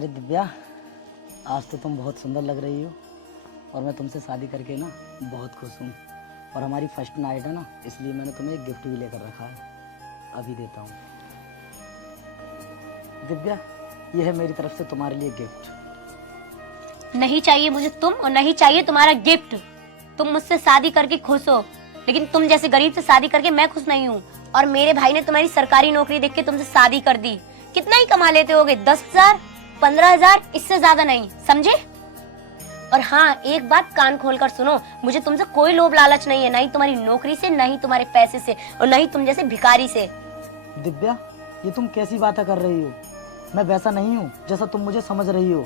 अरे दिव्या, आज तो तुम बहुत सुंदर लग रही हो और मैं तुमसे शादी करके ना बहुत खुश हूँ। और हमारी फर्स्ट नाइट है ना, इसलिए मैंने तुम्हें एक गिफ्ट भी लेकर रखा है, अभी देता हूँ। दिव्या, ये है मेरी तरफ से तुम्हारे लिए गिफ्ट। नहीं चाहिए मुझे तुम और नहीं चाहिए तुम्हारा गिफ्ट। तुम मुझसे शादी करके खुश हो, लेकिन तुम जैसे गरीब से शादी करके मैं खुश नहीं हूँ। और मेरे भाई ने तुम्हारी सरकारी नौकरी देख के तुमसे शादी कर दी। कितना ही कमा लेते होगे, 10,000, 15,000, इससे ज्यादा नहीं, समझे? और हाँ, एक बात कान खोलकर सुनो, मुझे तुमसे कोई लोभ लालच नहीं है, नहीं तुम्हारी नौकरी से, नहीं तुम्हारे पैसे से, और नहीं तुम जैसे भिखारी से। दिव्या, ये तुम कैसी बातें कर रही हो? मैं वैसा नहीं हूँ जैसा तुम मुझे समझ रही हो।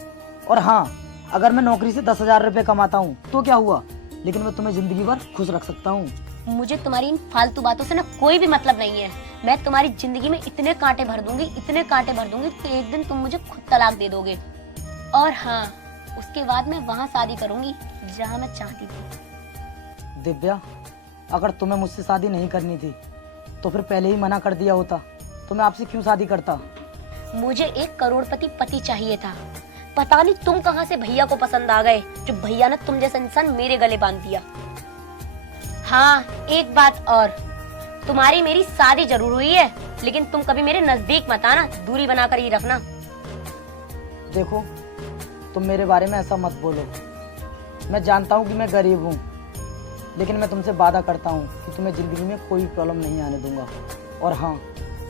और हाँ, अगर मैं नौकरी से 10,000 रुपए कमाता हूँ तो क्या हुआ, लेकिन मैं तुम्हें जिंदगी भर खुश रख सकता हूँ। मुझे तुम्हारी इन फालतू बातों से ना कोई भी मतलब नहीं है। मैं तुम्हारी जिंदगी में इतने कांटे भर दूंगी, इतने कांटे भर दूंगी कि एक दिन तुम मुझे खुद तलाक दे दोगे। और हाँ, उसके बाद मैं वहाँ शादी करूंगी जहाँ मैं चाहती थी। दिव्या, अगर तुम्हें मुझसे शादी नहीं करनी थी तो फिर पहले ही मना कर दिया होता, तो मैं आपसे क्यों शादी करता? मुझे एक करोड़पति पति चाहिए था। पता नहीं तुम कहाँ से भैया को पसंद आ गए, जो भैया ने तुम जैसा इंसान मेरे गले बांध दिया। हाँ, एक बात और, तुम्हारी मेरी शादी जरूर हुई है, लेकिन तुम कभी मेरे नजदीक मत आना, दूरी बनाकर ही रखना। देखो, तुम मेरे बारे में ऐसा मत बोलो। मैं जानता हूँ कि मैं गरीब हूँ, लेकिन मैं तुमसे वादा करता हूँ कि तुम्हें जिंदगी में कोई प्रॉब्लम नहीं आने दूंगा। और हाँ,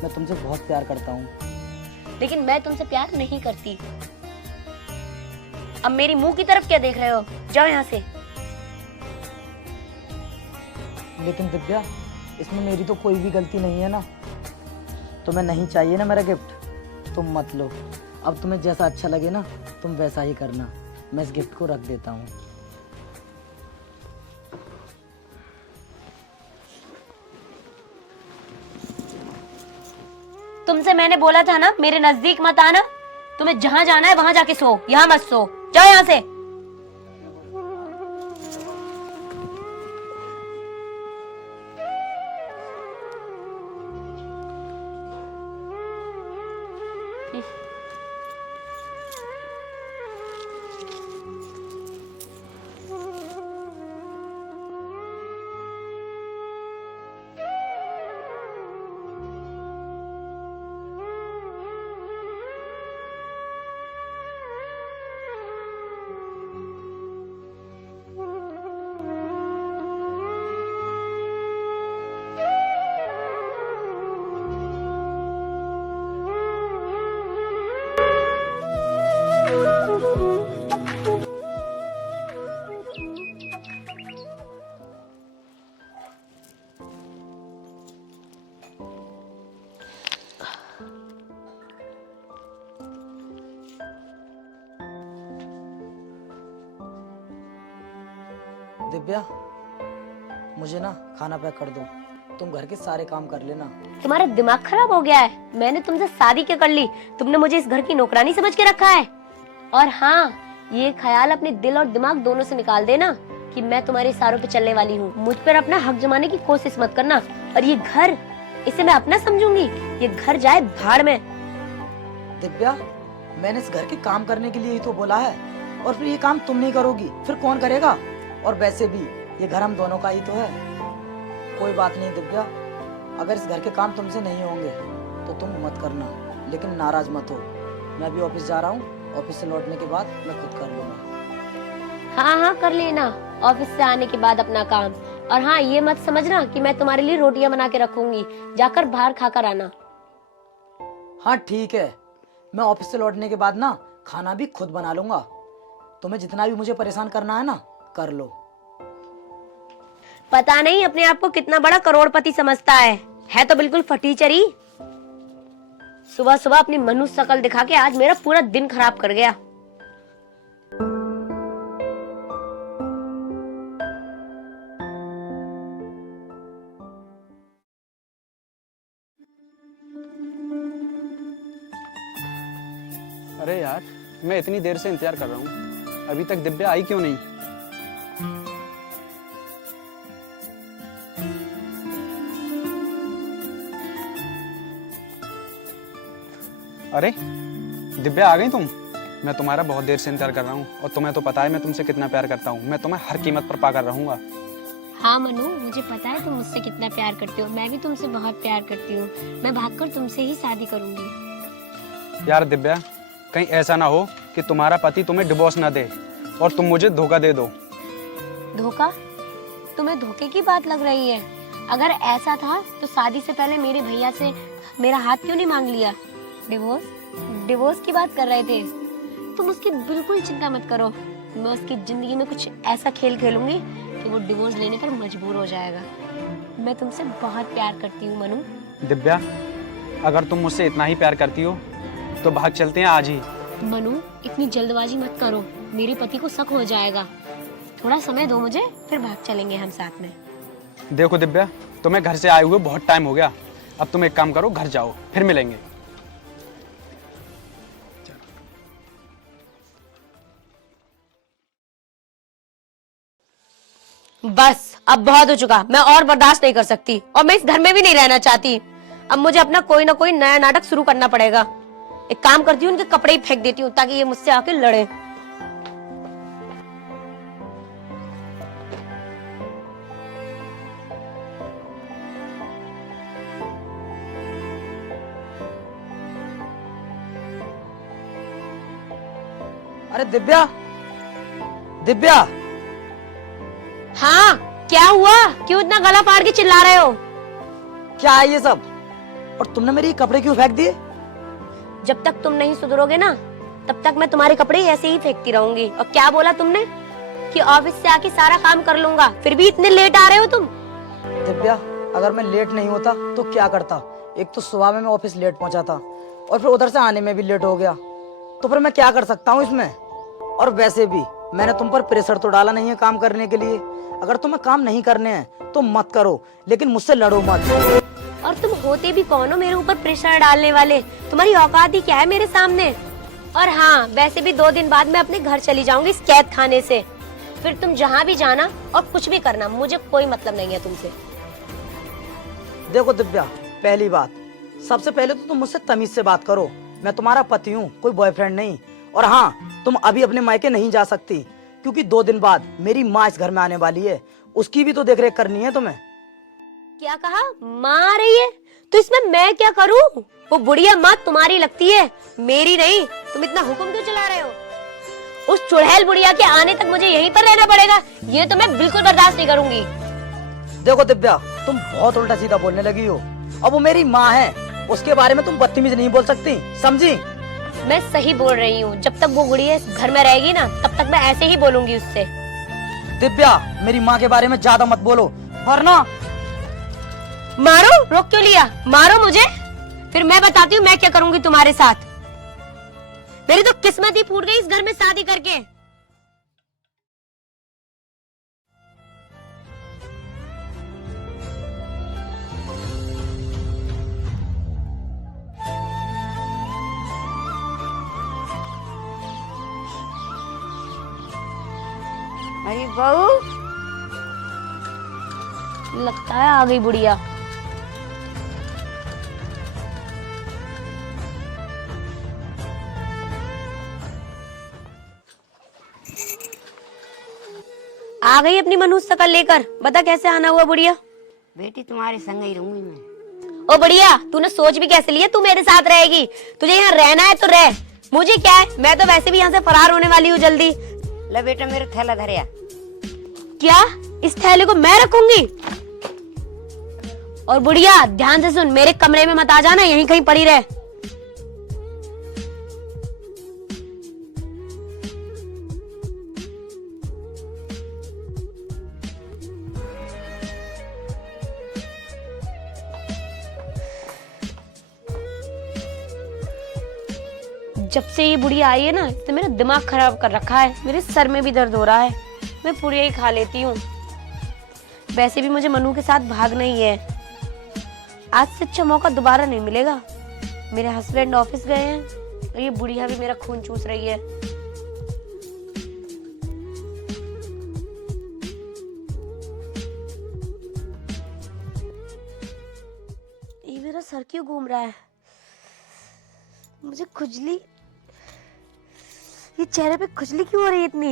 मैं तुमसे बहुत प्यार करता हूँ। लेकिन मैं तुमसे प्यार नहीं करती। अब मेरी मुंह की तरफ क्या देख रहे हो, जाओ यहाँ से। लेकिन दिव्या, इसमें मेरी तो कोई भी गलती नहीं है ना। तुम्हें नहीं चाहिए ना मेरा गिफ्ट, तुम मत लो। अब तुम्हें जैसा अच्छा लगे ना, तुम वैसा ही करना। मैं इस गिफ्ट को रख देता हूँ। तुमसे मैंने बोला था ना, मेरे नजदीक मत आना। तुम्हें जहाँ जाना है वहां जाके सो, यहाँ मत सो, जाओ यहाँ से। दिव्या, मुझे ना खाना पैक कर दो। तुम घर के सारे काम कर लेना। तुम्हारा दिमाग खराब हो गया है? मैंने तुमसे शादी क्यों कर ली? तुमने मुझे इस घर की नौकरानी समझ के रखा है। और हाँ, ये ख्याल अपने दिल और दिमाग दोनों से निकाल देना कि मैं तुम्हारे इशारों पे चलने वाली हूँ। मुझ पर अपना हक जमाने की कोशिश मत करना। और ये घर, इसे मैं अपना समझूंगी? ये घर जाए भाड़ में। दिव्या, मैंने इस घर के काम करने के लिए ही तो बोला है, और फिर ये काम तुम नहीं करोगी, फिर कौन करेगा? और वैसे भी ये घर हम दोनों का ही तो है। कोई बात नहीं दिव्या, अगर इस घर के काम तुमसे नहीं होंगे तो तुम मत करना, लेकिन नाराज मत हो। मैं भी ऑफिस जा रहा हूँ, ऑफिस से लौटने के बाद मैं खुद कर लूंगा। हाँ हाँ, कर लेना ऑफिस से आने के बाद अपना काम। और हाँ, ये मत समझना कि मैं तुम्हारे लिए रोटियां बना के रखूंगी, जाकर बाहर खाकर आना। हाँ ठीक है, मैं ऑफिस से लौटने के बाद ना खाना भी खुद बना लूंगा। तुम्हें जितना भी मुझे परेशान करना है ना, कर लो। पता नहीं अपने आप को कितना बड़ा करोड़पति समझता है तो बिल्कुल फटीचरी। सुबह सुबह अपनी मनुष्य शक्ल दिखा के आज मेरा पूरा दिन खराब कर गया। अरे यार, मैं इतनी देर से इंतजार कर रहा हूँ, अभी तक दिव्या आई क्यों नहीं? अरे दिव्या, आ गई तुम? मैं तुम्हारा बहुत देर से इंतजार कर रहा हूँ और तुम्हें तो पता है मैं तुमसे कितना प्यार करता हूँ। मैं तुम्हें हर कीमत पर पाकर रहूंगा। हाँ मनु, मुझे पता है तुम मुझसे कितना प्यार करते हो। मैं भी तुमसे बहुत प्यार करती हूँ। मैं भागकर तुमसे ही शादी करूंगी। यार दिव्या, कहीं ऐसा ना हो कि तुम्हारा पति तुम्हें डिवोर्स ना दे और तुम मुझे धोखा दे दो। धोखा? तुम्हें धोखे की बात लग रही है? अगर ऐसा था तो शादी से पहले मेरे भैया से मेरा हाथ क्यों नहीं मांग लिया? डिवोर्स की बात कर रहे थे। तुम उसकी बिल्कुल चिंता मत करो। मैं उसकी जिंदगी में कुछ ऐसा खेल खेलूंगी कि वो डिवोर्स लेने पर मजबूर हो जाएगा। मैं तुमसे बहुत प्यार करती हूँ मनु। दिव्या, अगर तुम मुझसे इतना ही प्यार करती हो तो भाग चलते हैं आज ही। मनु, इतनी जल्दबाजी मत करो, मेरे पति को शक हो जाएगा। थोड़ा समय दो मुझे, फिर भाग चलेंगे हम साथ में। देखो दिव्या, तुम्हें घर से आए हुए बहुत टाइम हो गया। अब तुम एक काम करो, घर जाओ, फिर मिलेंगे। बस, अब बहुत हो चुका। मैं और बर्दाश्त नहीं कर सकती और मैं इस घर में भी नहीं रहना चाहती। अब मुझे अपना कोई ना कोई नया नाटक शुरू करना पड़ेगा। एक काम करती हूँ, उनके कपड़े ही फेंक देती हूँ ताकि ये मुझसे आके लड़े। अरे दिव्या, दिव्या, हाँ, क्या हुआ? क्यों इतना गला फाड़ के चिल्ला रहे हो? क्या है ये सब? और तुमने मेरे ये कपड़े क्यों फेंक दिए? जब तक तुम नहीं सुधरोगे ना, तब तक मैं तुम्हारे कपड़े ऐसे ही फेंकती रहूंगी। और क्या बोला तुमने कि ऑफिस से आके सारा काम कर लूंगा, फिर भी इतने लेट आ रहे हो तुम? दिव्या, अगर मैं लेट नहीं होता तो क्या करता? एक तो सुबह में मैं ऑफिस लेट पहुंचा था और फिर उधर से आने में भी लेट हो गया, तो फिर मैं क्या कर सकता हूँ इसमें? और वैसे भी मैंने तुम पर प्रेशर तो डाला नहीं है काम करने के लिए। अगर तुम्हें काम नहीं करने हैं तो मत करो, लेकिन मुझसे लड़ो मत। और तुम होते भी कौन हो मेरे ऊपर प्रेशर डालने वाले? तुम्हारी औकात ही क्या है मेरे सामने? और हाँ, वैसे भी 2 दिन बाद मैं अपने घर चली जाऊंगी इस कैद खाने से। फिर तुम जहाँ भी जाना और कुछ भी करना, मुझे कोई मतलब नहीं है तुमसे। देखो दिव्या, पहली बात, सबसे पहले तो तुम मुझसे तमीज से बात करो। मैं तुम्हारा पति हूँ, कोई बॉयफ्रेंड नहीं। और हाँ, तुम अभी अपने मायके नहीं जा सकती क्योंकि 2 दिन बाद मेरी माँ इस घर में आने वाली है। उसकी भी तो देखरेख करनी है तुम्हें। क्या कहा? माँ आ रही है? तो इसमें मैं क्या करूँ? वो बुढ़िया माँ तुम्हारी लगती है, मेरी नहीं। तुम इतना हुक्म क्यों चला रहे हो? उस चुड़ैल बुढ़िया के आने तक मुझे यहीं पर रहना पड़ेगा। ये तो मैं बिल्कुल बर्दाश्त नहीं करूंगी। देखो दिव्या, तुम बहुत उल्टा सीधा बोलने लगी हो। अब वो मेरी माँ है, उसके बारे में तुम बदतमीज नहीं बोल सकती, समझी? मैं सही बोल रही हूँ। जब तक वो गुड़िया इस घर में रहेगी ना, तब तक मैं ऐसे ही बोलूंगी उससे। दिव्या, मेरी माँ के बारे में ज्यादा मत बोलो, वरना। मारो? रोक क्यों लिया? मारो मुझे, फिर मैं बताती हूँ मैं क्या करूंगी तुम्हारे साथ। मेरी तो किस्मत ही फूट गई इस घर में शादी करके। अरे बहू, लगता है आ गई बुढ़िया। आ गई अपनी मनुष्य शकल लेकर। बता कैसे आना हुआ बुढ़िया? बेटी तुम्हारे संग ही रहूंगी मैं। ओ बढ़िया, तूने सोच भी कैसे लिया तू मेरे साथ रहेगी? तुझे यहाँ रहना है तो रह, मुझे क्या है? मैं तो वैसे भी यहाँ से फरार होने वाली हूँ जल्दी। ले बेटा, मेरा थैला धरिया। क्या? इस थैले को मैं रखूंगी? और बुढ़िया ध्यान से सुन, मेरे कमरे में मत आ जाना, यहीं कहीं पड़ी रहे। जब से ये बुढ़िया आई है ना, इसने मेरा दिमाग खराब कर रखा है। मेरे सर में भी दर्द हो रहा है। मैं पूरी ही खा लेती हूँ। वैसे भी मुझे मनु के साथ भागना ही है। आज से अच्छा मौका दोबारा नहीं मिलेगा। मेरे हस्बैंड ऑफिस गए हैं और ये बुढ़िया भी मेरा खून चूस रही है। ये मेरा सर क्यों घूम रहा है? मुझे खुजली ये चेहरे पे खुजली क्यों हो रही है इतनी?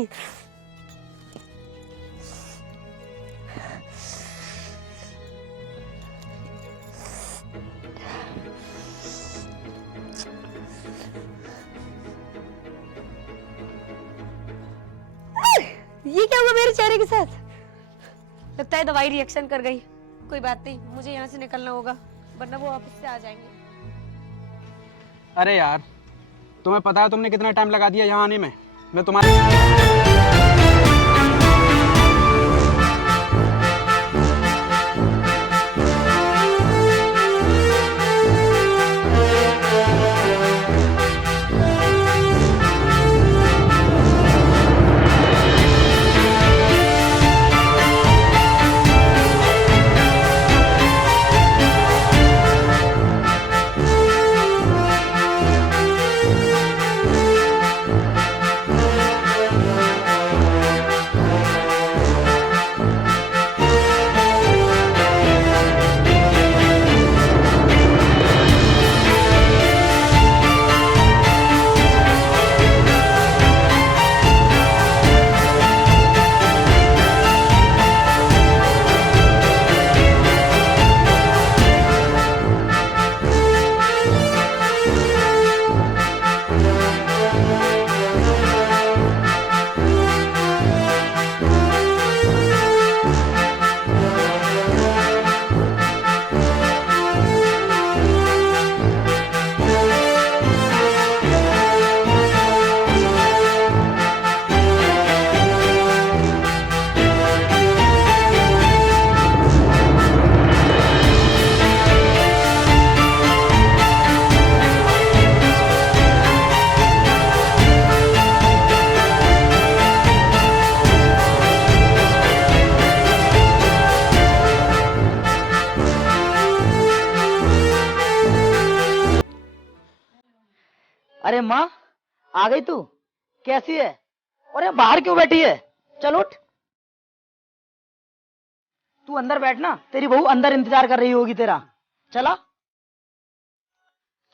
ये क्या हुआ मेरे चेहरे के साथ? लगता है दवाई रिएक्शन कर गई। कोई बात नहीं, मुझे यहाँ से निकलना होगा वरना वो वापस से आ जाएंगे। अरे यार, तुम्हें पता है तुमने कितना टाइम लगा दिया यहाँ आने में? मैं तुम्हारे अरे माँ, आ गई तू? कैसी है? और ये बाहर क्यों बैठी है? चल उठ। तू अंदर बैठना, तेरी बहू अंदर इंतजार कर रही होगी तेरा। चला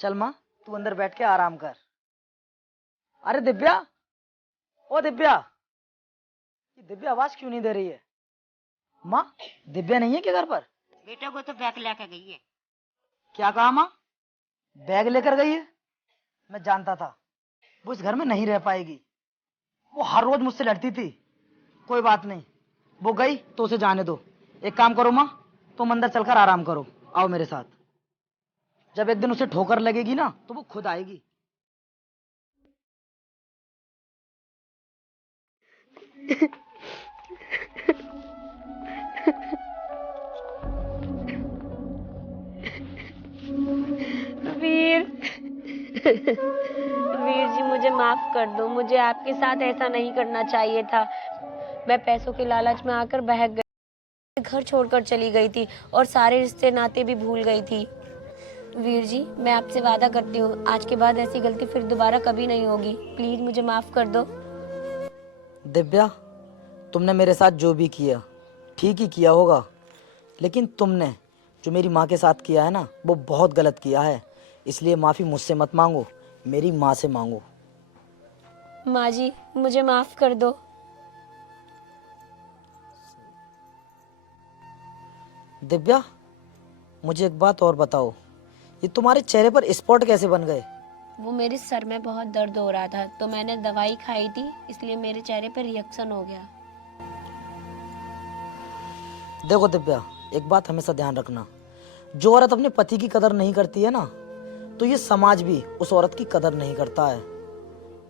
चल माँ, तू अंदर बैठ के आराम कर। अरे दिव्या, ओ दिव्या, ये दिव्या आवाज क्यों नहीं दे रही है? माँ, दिव्या नहीं है क्या घर पर? बेटा को तो बैग लेकर गई है। क्या कहा माँ? बैग लेकर गई है? मैं जानता था वो इस घर में नहीं रह पाएगी। वो हर रोज मुझसे लड़ती थी। कोई बात नहीं, वो गई तो उसे जाने दो। एक काम करो माँ, तुम अंदर चलकर आराम करो। आओ मेरे साथ। जब एक दिन उसे ठोकर लगेगी ना तो वो खुद आएगी। वीर वीर जी, मुझे माफ कर दो। मुझे आपके साथ ऐसा नहीं करना चाहिए था। मैं पैसों के लालच में आकर बहक गई, घर छोड़कर चली गई थी और सारे रिश्ते नाते भी भूल गई थी। वीर जी, मैं आपसे वादा करती हूँ आज के बाद ऐसी गलती फिर दोबारा कभी नहीं होगी। प्लीज मुझे माफ कर दो। दिव्या, तुमने मेरे साथ जो भी किया ठीक ही किया होगा, लेकिन तुमने जो मेरी माँ के साथ किया है ना, वो बहुत गलत किया है। इसलिए माफी मुझसे मत मांगो, मेरी माँ से मांगो। माँ जी, मुझे माफ कर दो। दिव्या, मुझे एक बात और बताओ, ये तुम्हारे चेहरे पर स्पॉट कैसे बन गए? वो मेरे सर में बहुत दर्द हो रहा था तो मैंने दवाई खाई थी, इसलिए मेरे चेहरे पर रिएक्शन हो गया। देखो दिव्या, एक बात हमेशा ध्यान रखना, जो औरत अपने पति की कदर नहीं करती है ना, तो ये समाज भी उस औरत की कदर नहीं करता है।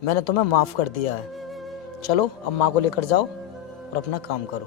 मैंने तुम्हें माफ कर दिया है। चलो अब माँ को लेकर जाओ और अपना काम करो।